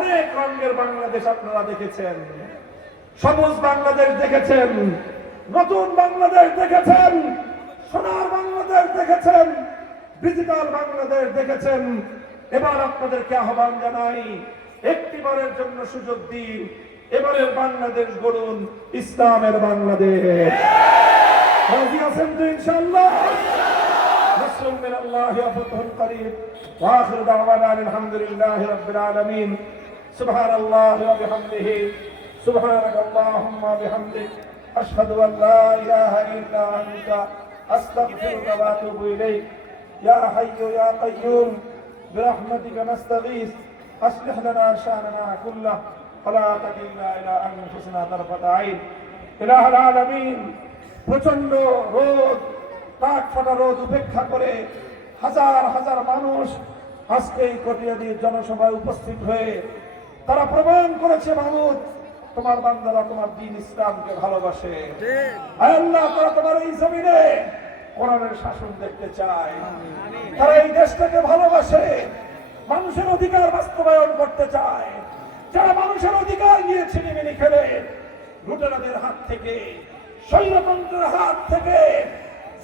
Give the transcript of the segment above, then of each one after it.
অনেক রঙের বাংলাদেশ আপনারা দেখেছেন সবুজ বাংলাদেশ দেখেছেন নতুন বাংলাদেশ দেখেছেন সোনার বাংলাদেশ দেখেছেন ডিজিটাল বাংলাদেশ দেখেছেন এবার আপনাদেরকে আহ্বান জানাই একটিবারের জন্য সুযোগ দিন এবারের বাংলাদেশ গড়ুন ইসলামের বাংলাদেশ রাজি আছেন তো ইনশাআল্লাহ نصر من الله وفتح قريب واخر دعوانا أن الحمد لله رب العالمين سبحان الله وبحمده سبحانك اللهم وبحمدك اشهد ان لا اله الا انت استغفرك واتوب اليك يا حي يا قيوم برحمتك نستغيث اصلح لنا شاننا كله ولا تكلنا الى انفسنا طرفه عين اله العالمين প্রচন্ড রোদ কাঠ ফাটা রোদ উপেক্ষা করে হাজার হাজার মানুষ আজকে এই কটিয়াদি জনসভায় উপস্থিত হয়ে তারা প্রমাণ করেছে মাহমুদ তোমার বান্দারা তোমার দিন ইসলামকে ভালোবাসে। আল্লাহ তারা তোমার এই জমিনে কোরআনের শাসন দেখতে চায়। তারা এই দেশটাকে ভালোবাসে মানুষের অধিকার বাস্তবায়ন করতে চায়। যারা মানুষের অধিকার নিয়ে ছিনিমিনি খেলে লুটেরাদের হাত থেকে স্বৈরতন্ত্রের হাত থেকে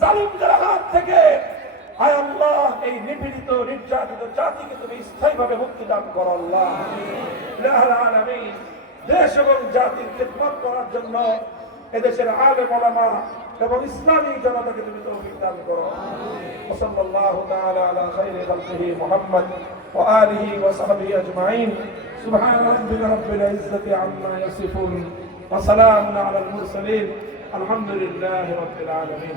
জালিমদের হাত থেকে আয় আল্লাহ এই নিপীড়িত নির্যাতিত জাতিকে তুমি স্থায়ীভাবে মুক্তি দান করো আল্লাহ ইলাহুল আলামিন দেশ এবং জাতির খেদমত করার জন্য এদেশের আলেম ওলামা এবং ইসলামী জনতাকে তুমি তৌফিক দান করো وصلى الله تعالى على خير خلقه محمد وآله وصحبه أجمعين سبحان ربك رب العزة عما يصفون وسلام على المرسلين الحمد لله رب العالمين